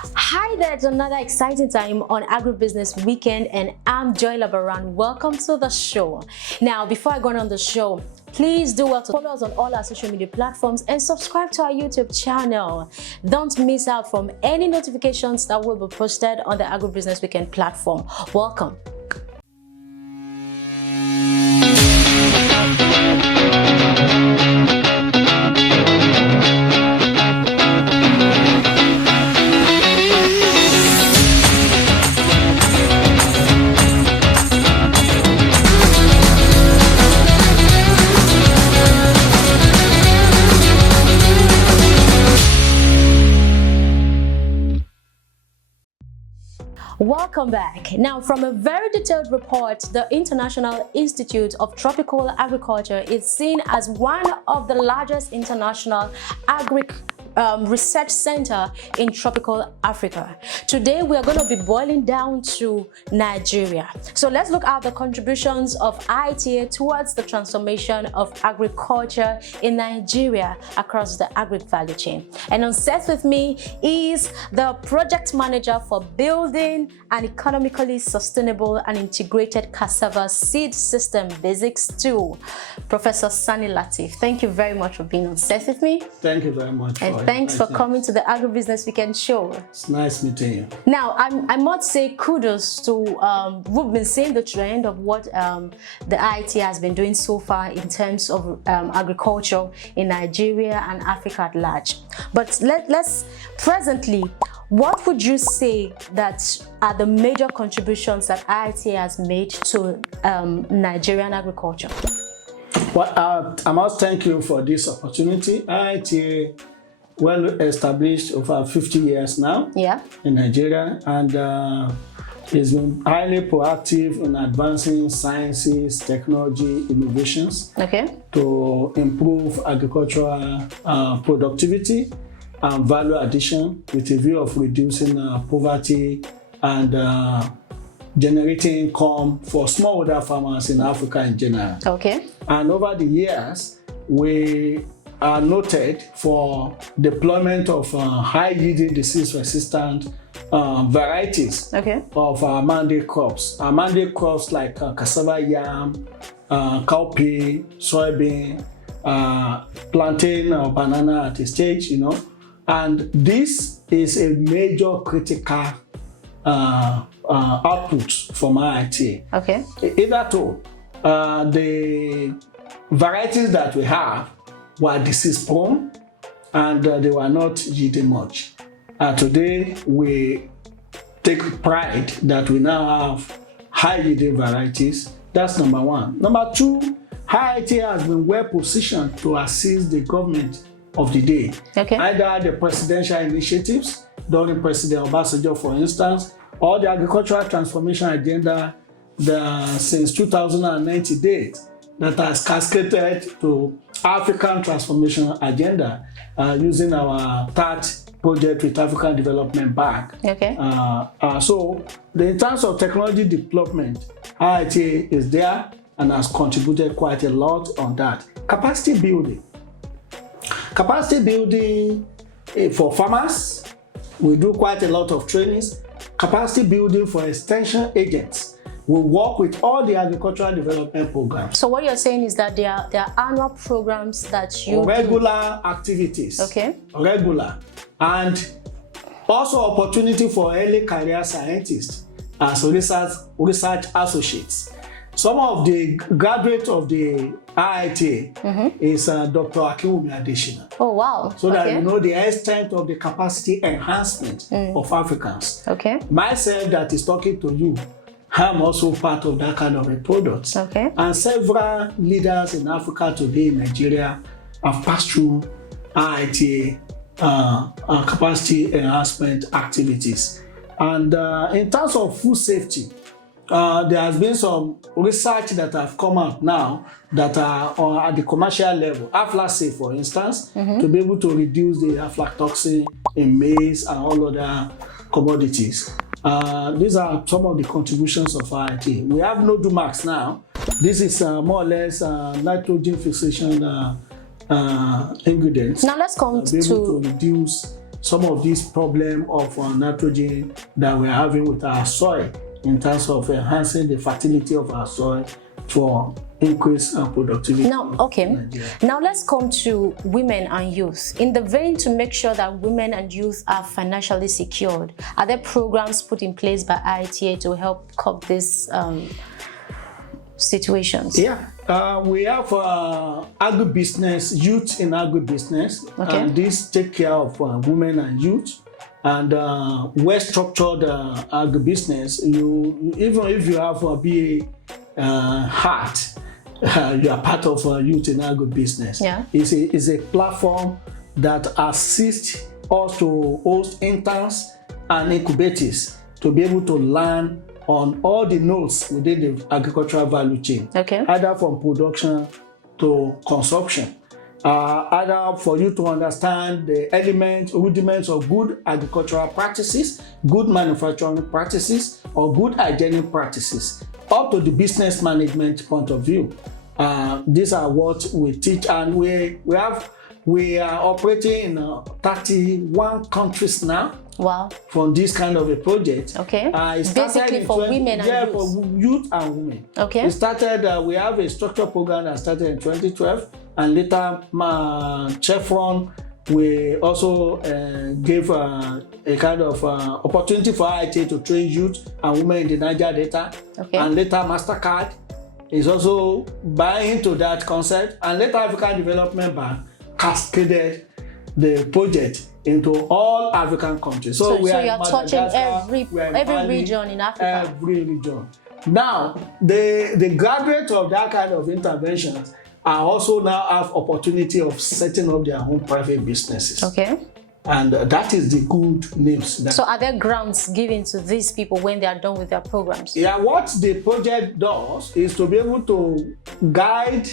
Hi there, it's another exciting time on Agribusiness Weekend and I'm Joy Labaran. Welcome to the show. Now, before I go on the show, please do well to follow us on all our social media platforms and subscribe to our YouTube channel. Don't miss out from any notifications that will be posted on the Agribusiness Weekend platform. Welcome. Welcome back. Now, from a very detailed report, the International Institute of Tropical Agriculture is seen as one of the largest international research center in tropical Africa. Today, we are going to be boiling down to Nigeria. So let's look at the contributions of IITA towards the transformation of agriculture in Nigeria across the agri value chain. And on set with me is the project manager for building an economically sustainable and integrated cassava seed system basics 2, Professor Sanni Lateef. Thank you very much for being on set with me. Thank you very much. And thanks for coming to the Agribusiness Weekend show. It's nice meeting you. Now, I must say kudos to, we've been seeing the trend of what the IITA has been doing so far in terms of agriculture in Nigeria and Africa at large. But let's presently, what would you say that are the major contributions that IITA has made to Nigerian agriculture? Well, I must thank you for this opportunity. IITA, well established over 50 years now in Nigeria, and has been highly proactive in advancing sciences, technology, innovations to improve agricultural productivity and value addition with a view of reducing poverty and generating income for smallholder farmers in Africa in general. And over the years, we are noted for deployment of high-yielding, disease-resistant varieties of our mandate crops. Our mandate crops like cassava, yam, cowpea, soybean, plantain or banana at a stage, And this is a major critical output from IITA. Hitherto, the varieties that we have were disease prone and they were not yielding much. Today, we take pride that we now have high yielding varieties. That's number one. Number two, IITA has been well positioned to assist the government of the day. Either the presidential initiatives during President Obasanjo, for instance, or the agricultural transformation agenda since 2090 date that has cascaded to African transformation agenda using our third project with African Development Bank. So in terms of technology development, IITA is there and has contributed quite a lot on that. Capacity building. Capacity building for farmers, we do quite a lot of trainings. Capacity building for extension agents. We work with all the agricultural development programs. So what you're saying is that there are annual programs that you regular activities. Regular. And also opportunity for early career scientists as research associates. Some of the graduates of the IITA is Dr. Akiwumi Adeshina. Oh, wow. So that you know the extent of the capacity enhancement of Africans. Myself that is talking to you, I'm also part of that kind of a product. And several leaders in Africa today in Nigeria have passed through IITA capacity enhancement activities. And in terms of food safety, there has been some research that have come out now that are at the commercial level. Aflasafe, for instance, to be able to reduce the aflatoxin in maize and all other commodities. These are some of the contributions of IITA. We have Nodumax now. This is more or less nitrogen fixation ingredients. Now let's come to reduce some of these problem of nitrogen that we're having with our soil in terms of enhancing the fertility of our soil for increase productivity. Now, okay. Now let's come to women and youth. In the vein to make sure that women and youth are financially secured, are there programs put in place by IITA to help cope these situations? Yeah, we have agribusiness, youth in agribusiness, okay. and this take care of women and youth. And well-structured agribusiness, even if you have a BA heart, you are part of youth in agribusiness. Yeah. It's a platform that assists us to host interns and incubators to be able to learn on all the nodes within the agricultural value chain, okay. either from production to consumption. Either for you to understand the elements, rudiments of good agricultural practices, good manufacturing practices, or good hygienic practices, up to the business management point of view. These are what we teach, and we are operating in 31 countries now. Wow. From this kind of a project. Okay. Basically for women and youth. Yeah, for youth and women. Okay. We started, we have a structured program that started in 2012, and later Chevron, we also gave a kind of opportunity for IITA to train youth and women in the Niger Delta. Okay. And later MasterCard is also buying into that concept, and later African Development Bank cascaded the project into all African countries. So you are touching every region in Africa. Every region. Now, the graduates of that kind of interventions are also now have opportunity of setting up their own private businesses. Okay. And that is the good news. So are there grants given to these people when they are done with their programs? Yeah, what the project does is to be able to guide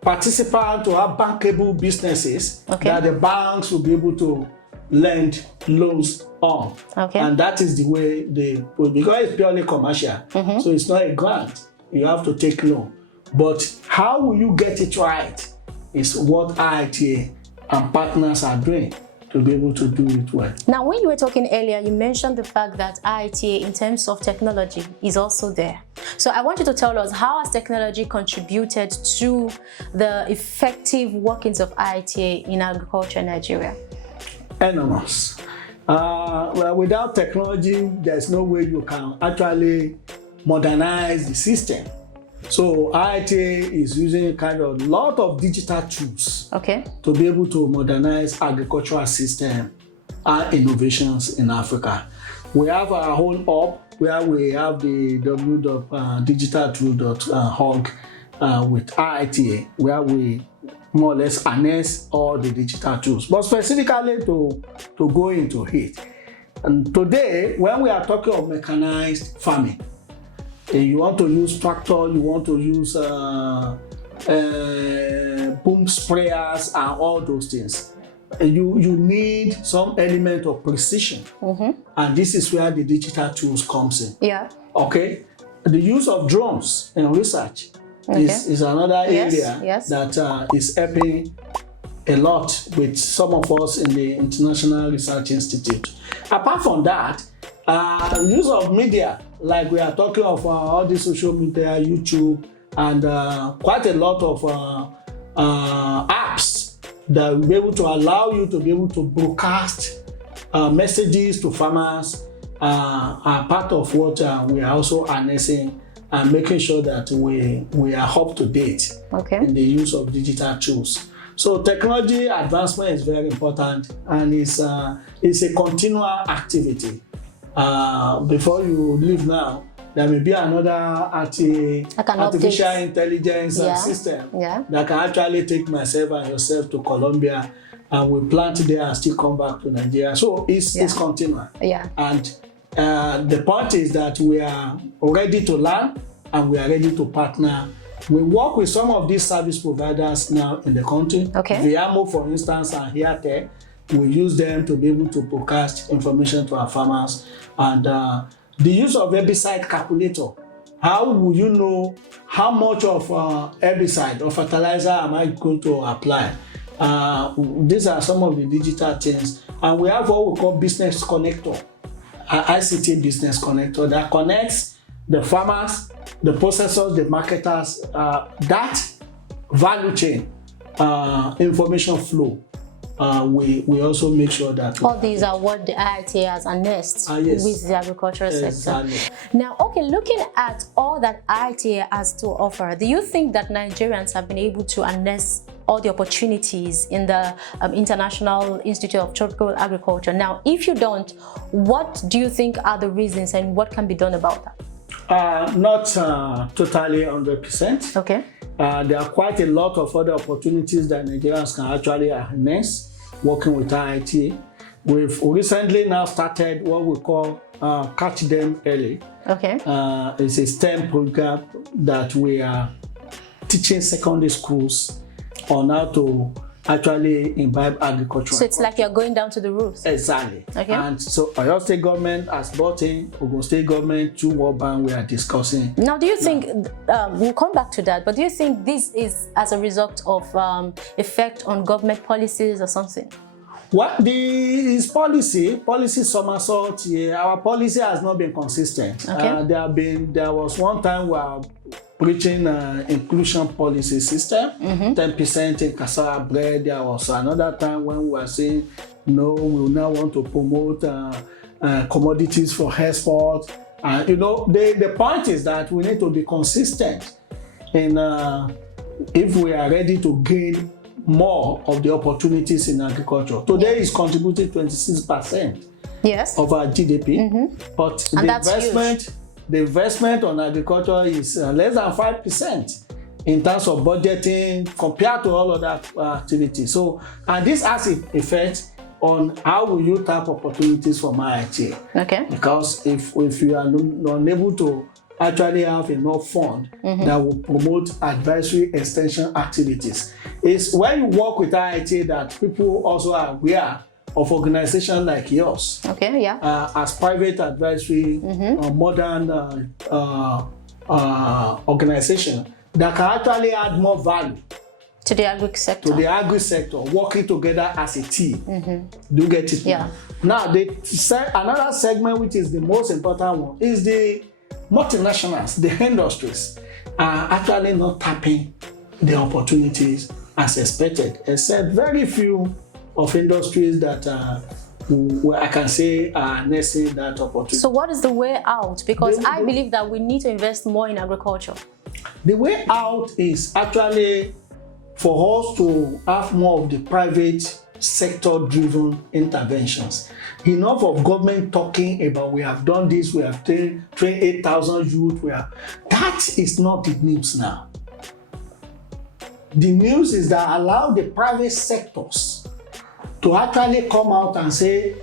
participants to have bankable businesses, okay, that the banks will be able to lend loans on. Okay. And that is the way because it's purely commercial, so it's not a grant. You have to take loan. But how will you get it right is what IITA and partners are doing to be able to do it well. Now, when you were talking earlier, you mentioned the fact that IITA, in terms of technology, is also there. So I want you to tell us, how has technology contributed to the effective workings of IITA in agriculture in Nigeria? Enormous. Well, without technology, there's no way you can actually modernize the system. So IITA is using a kind of lot of digital tools, okay, to be able to modernize agricultural system and innovations in Africa. We have our own hub where we have the www.digitaltool.org with IITA, where we more or less harness all the digital tools, but specifically to go into it. And today, when we are talking of mechanized farming, you want to use tractor, you want to use boom sprayers and all those things. You need some element of precision, and this is where the digital tools comes in. Yeah. Okay. The use of drones in research is another area that is helping a lot with some of us in the International Research Institute. Apart from that, use of media, like we are talking of all the social media, YouTube, and quite a lot of apps that will be able to allow you to be able to broadcast messages to farmers are part of what we are also harnessing and making sure that we are up to date in the use of digital tools. So technology advancement is very important, and it's a continual activity. Before you leave now, there may be another artificial intelligence system that can actually take myself and yourself to Colombia, and we plant there and still come back to Nigeria. So it's continual. Yeah. And the point is that we are ready to learn and we are ready to partner. We work with some of these service providers now in the country. Okay. Viamo, for instance, and IITA. We use them to be able to broadcast information to our farmers. And the use of herbicide calculator. How will you know how much of herbicide or fertilizer am I going to apply? These are some of the digital things. And we have what we call business connector, ICT business connector that connects the farmers, the processors, the marketers, that value chain, information flow. We also make sure that all these are what the IITA has harnessed yes, with the agricultural exactly. sector. Now, okay, looking at all that IITA has to offer, do you think that Nigerians have been able to harness all the opportunities in the International Institute of Tropical Agriculture? Now, if you don't, what do you think are the reasons and what can be done about that? Not totally 100%. Okay. There are quite a lot of other opportunities that Nigerians can actually harness working with IITA. We've recently now started what we call Catch Them Early. Okay. It's a STEM program that we are teaching secondary schools on how to actually imbibe agriculture. So it's like you're going down to the roots. Exactly. Okay. And so Oyo State government has brought in, Ogun State government, through World Bank, we are discussing. Now, do you think, we'll come back to that, but do you think this is as a result of effect on government policies or something? What is policy somersault here? Our policy has not been consistent. Okay. There was one time we are preaching inclusion policy system, 10% in cassava bread. There was another time when we were saying, no, we will now want to promote commodities for export. The point is that we need to be consistent in if we are ready to gain more of the opportunities in agriculture. Today is contributing 26% yes, of our GDP, but the investment on agriculture is less than 5% in terms of budgeting compared to all other activities. So, and this has an effect on how will you tap opportunities from IITA. Okay. Because if you are unable to actually have enough fund that will promote advisory extension activities, it's when you work with IITA that people also are aware of organizations like yours. Okay, yeah. As private advisory, modern organization that can actually add more value to the agri-sector. Working together as a team. Do you get it? Yeah. Now, another segment which is the most important one is the multinationals, the industries are actually not tapping the opportunities as expected, except very few of industries that I can say are nursing that opportunity. So what is the way out? Because I believe that we need to invest more in agriculture. The way out is actually for us to have more of the private sector-driven interventions. Enough of government talking about we have done this, we have trained 8,000 youth. That is not the news now. The news is that allow the private sectors to actually come out and say,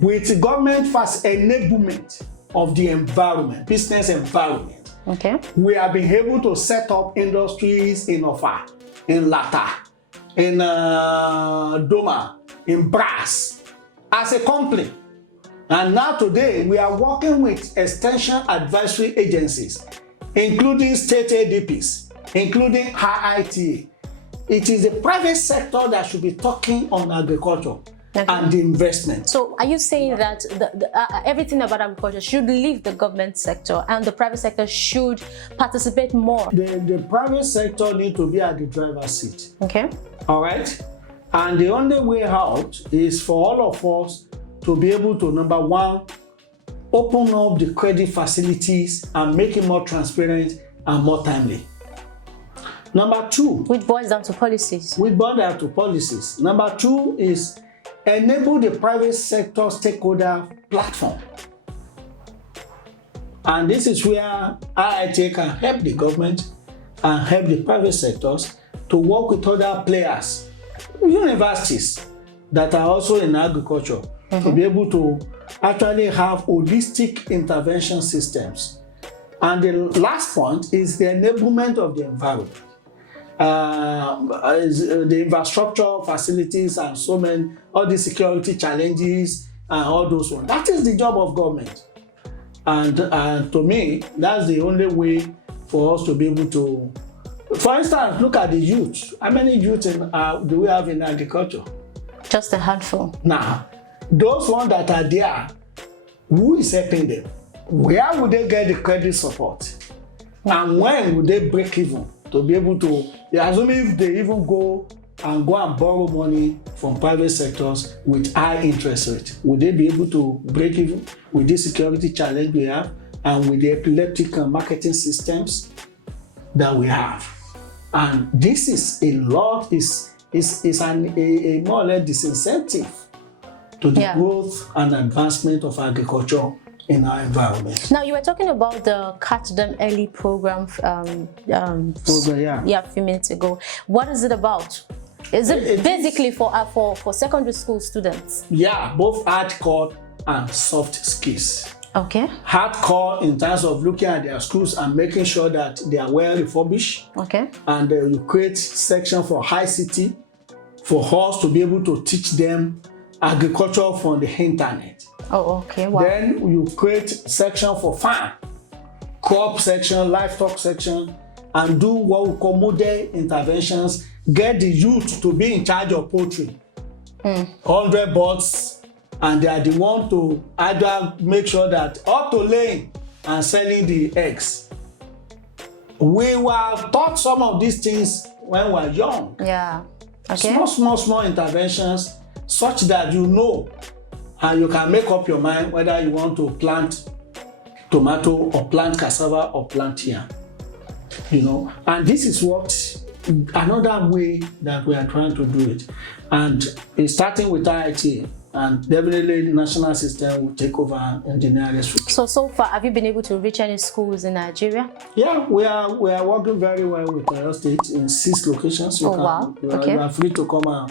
with government first enablement of the environment, business environment, we have been able to set up industries in Ofa, in Lata, in Doma, in Brass, as a company. And now today, we are working with extension advisory agencies, including state ADPs, including IITA. It is the private sector that should be talking on agriculture and the investment. So are you saying that everything about agriculture should leave the government sector and the private sector should participate more? The private sector needs to be at the driver's seat. Okay. All right. And the only way out is for all of us to be able to, number one, open up the credit facilities and make it more transparent and more timely. Number two, which boils down to policies. Number two is enable the private sector stakeholder platform. And this is where IITA can help the government and help the private sectors to work with other players, universities that are also in agriculture, to be able to actually have holistic intervention systems. And the last point is the enablement of the environment. The infrastructure, facilities, and so many, all the security challenges and all those ones. That is the job of government. And to me, that's the only way for us to be able to For instance, look at the youth. How many youth do we have in agriculture? Just a handful. Now, those ones that are there, who is helping them? Where would they get the credit support? And when would they break even to be able to, assuming if they even go and borrow money from private sectors with high interest rate, would they be able to break even with this security challenge we have and with the epileptic marketing systems that we have? And this is a lot, is a more or less disincentive to the growth and advancement of agriculture in our environment. Now, you were talking about the Catch Them Early program, a few minutes ago. What is it about? Is it basically for secondary school students? Yeah, both hardcore and soft skills. Okay. Hardcore in terms of looking at their schools and making sure that they are well refurbished. Okay. And you create section for high city for us to be able to teach them agriculture from the internet. Oh, okay. Wow. Then you create section for farm, crop section, livestock section, and do what we call model interventions. Get the youth to be in charge of poultry. 100 birds, and they are the one to either make sure that up to laying and selling the eggs. We were taught some of these things when we were young. Yeah. Okay. Small interventions such that you know and you can make up your mind whether you want to plant tomato or plant cassava or plant yam. You know, and this is what another way that we are trying to do it. And it's starting with IITA, and definitely the national system will take over in the nearest future. So far, have you been able to reach any schools in Nigeria? Yeah, we are working very well with Oyo State in 6 locations. You are free to come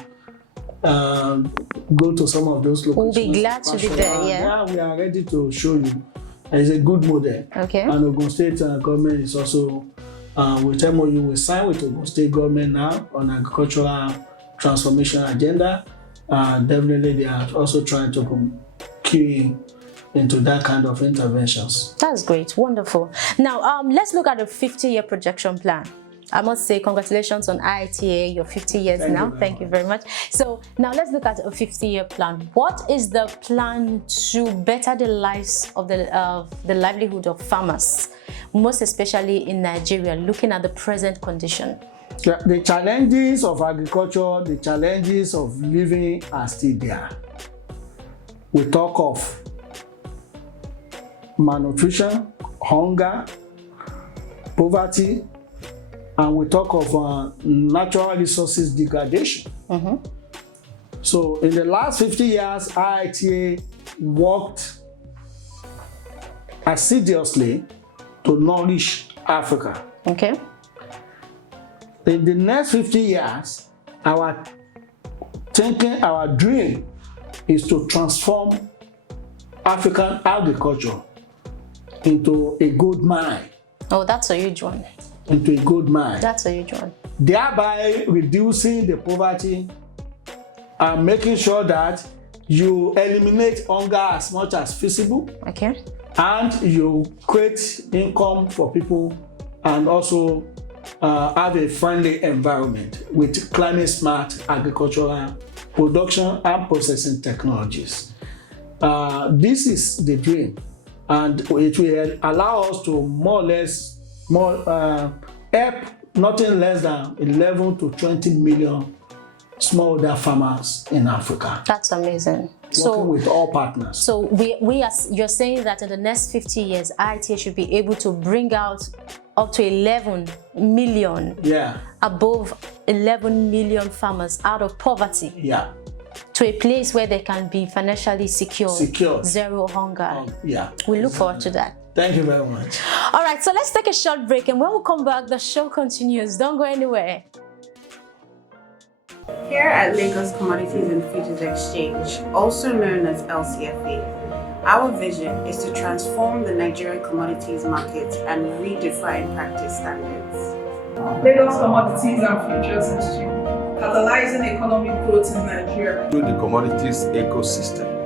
and go to some of those locations. We'll be glad to be there. Yeah, we are ready to show you. It's a good model. Okay. And Ogun State government is also with MOU. We signed with Ogun State government now on agricultural transformation agenda. Definitely, they are also trying to key into that kind of interventions. That's great, wonderful. Now, let's look at the 50-year projection plan. I must say congratulations on IITA, you're 50 years now. Thank you very much. So now let's look at a 50-year plan. What is the plan to better the lives of the livelihood of farmers, most especially in Nigeria, looking at the present condition? The challenges of agriculture, the challenges of living are still there. We talk of malnutrition, hunger, poverty, and we talk of natural resources degradation. So in the last 50 years, IITA worked assiduously to nourish Africa. Okay. In the next 50 years, our thinking, our dream is to transform African agriculture into a gold mine. Oh, that's a huge one. Into a gold mine. That's a huge one. Thereby reducing the poverty and making sure that you eliminate hunger as much as feasible. Okay. And you create income for people and also have a friendly environment with climate smart agricultural production and processing technologies. This is the dream, and it will allow us to more or less help nothing less than 11 to 20 million smallholder farmers in Africa. That's amazing. Working with all partners. So you're saying that in the next 50 years, IITA should be able to bring out up to 11 million, above 11 million farmers out of poverty. Yeah. To a place where they can be financially secure. Zero hunger. We look forward to that. Thank you very much. All right, so let's take a short break, and when we come back, the show continues. Don't go anywhere. Here at Lagos Commodities and Futures Exchange, also known as LCFA, our vision is to transform the Nigerian commodities market and redefine practice standards. Lagos Commodities and Futures Exchange, catalyzing economic growth in Nigeria through the commodities ecosystem.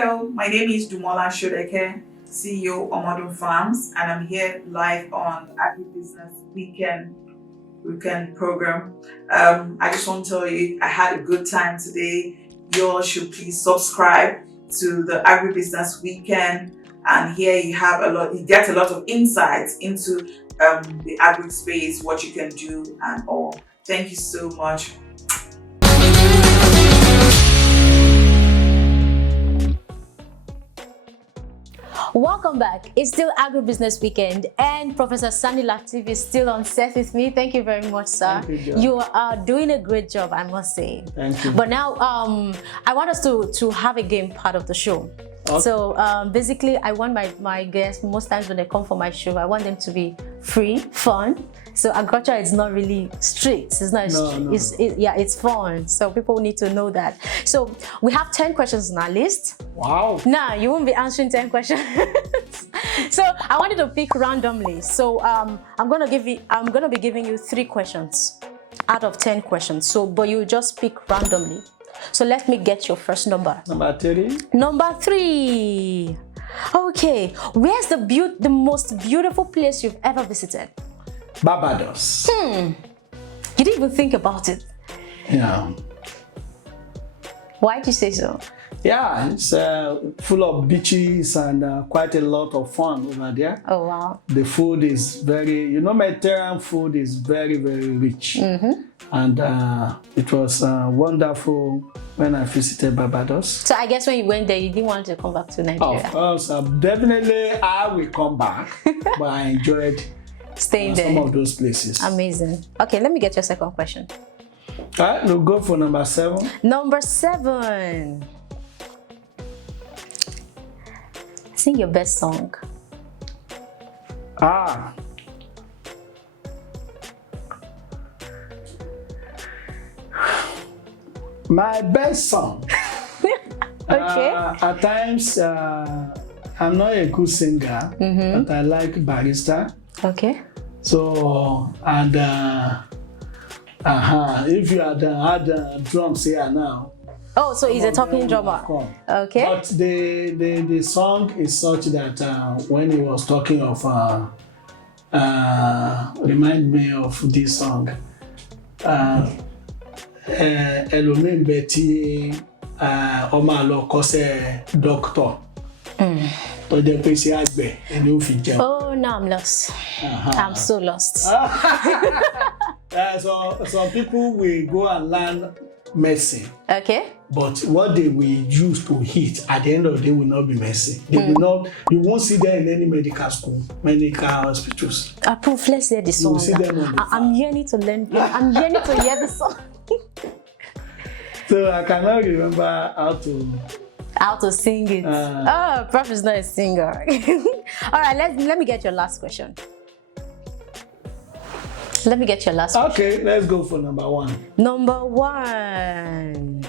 Hello, my name is Dumola Shodeke, CEO Omodun Farms, and I'm here live on Agribusiness Weekend program. I just want to tell you, I had a good time today. You all should please subscribe to the Agribusiness Weekend, and here you get a lot of insights into the agri space, what you can do, and all. Thank you so much. Welcome back. It's still Agribusiness Weekend, and Professor Sanni Lateef is still on set with me. Thank you very much, sir. Thank you, you are doing a great job, I must say. Thank you. But now, I want us to have a game part of the show. Okay. So basically, I want my guests, most times when they come for my show, I want them to be free, fun. So agriculture is not really strict. It's not. No. It's fun. So people need to know that. So we have 10 questions on our list. Wow. Nah, you won't be answering 10 questions. So I wanted to pick randomly. So I'm gonna be giving you 3 questions out of 10 questions. So, but you just pick randomly. So let me get your first number. Number 3. Number 3. Okay. Where's the most beautiful place you've ever visited? Barbados. You didn't even think about it. Yeah. Why'd you say so? Yeah, it's full of beaches and quite a lot of fun over there. Oh, wow. The food is Mediterranean food is very, very rich. And it was wonderful when I visited Barbados. So I guess when you went there, you didn't want to come back to Nigeria. Of course, definitely I will come back, but I enjoyed staying there. Some of those places. Amazing. Okay, let me get your second question. All right, we'll go for number 7. Number 7. Sing your best song. My best song. Okay. At times, I'm not a good singer, but I like barista. Okay. So, and if you had drums here now. Oh, so he's a talking drummer. Okay. But the song is such that when he was talking of, remind me of this song. Ẹlòmíì bẹ tí ọmọ àlọ́ kọ́ṣẹ́ doctor tó jẹ́ pé ṣé àgbẹ̀ ẹni ó fi jẹun. Oh, no, I'm lost. I'm so lost. So some people will go and learn medicine. Okay. But what they will use to eat at the end of the day will not be medicine. They will not. You won't see them in any medical school, medical hospitals. Approve. Let's hear the song. You will see them on the I'm yearning to learn. I'm yearning to hear the song. So I cannot remember how to sing it. Prof is not a singer. All right, let me get your last question. Let me get your last question. Okay, let's go for number 1. Number 1.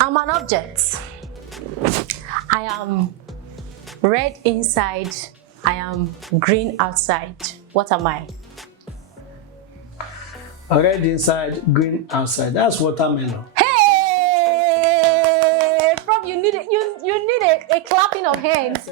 I'm an object. I am red inside. I am green outside. What am I? Red inside, green outside. That's watermelon. Hey! Prof, you need a clapping of hands.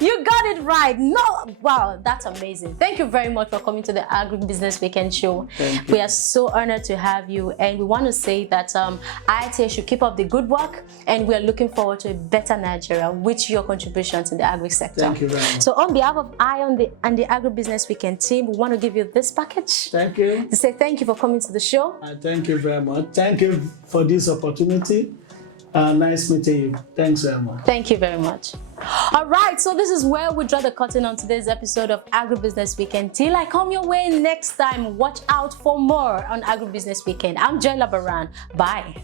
You got it right. No, wow, that's amazing. Thank you very much for coming to the Agribusiness Weekend show. Thank you. We are so honored to have you, and we want to say that IITA should keep up the good work, and we are looking forward to a better Nigeria with your contributions in the agri sector. Thank you very much. So on behalf of and the Agribusiness Weekend team, we want to give you this package. Thank you. To say thank you for coming to the show. Thank you very much. Thank you for this opportunity. Nice meeting you. Thanks very much. Thank you very much. All right, so this is where we draw the curtain on today's episode of Agribusiness Weekend. Till I come your way next time, watch out for more on Agribusiness Weekend. I'm Joy Labaran. Bye.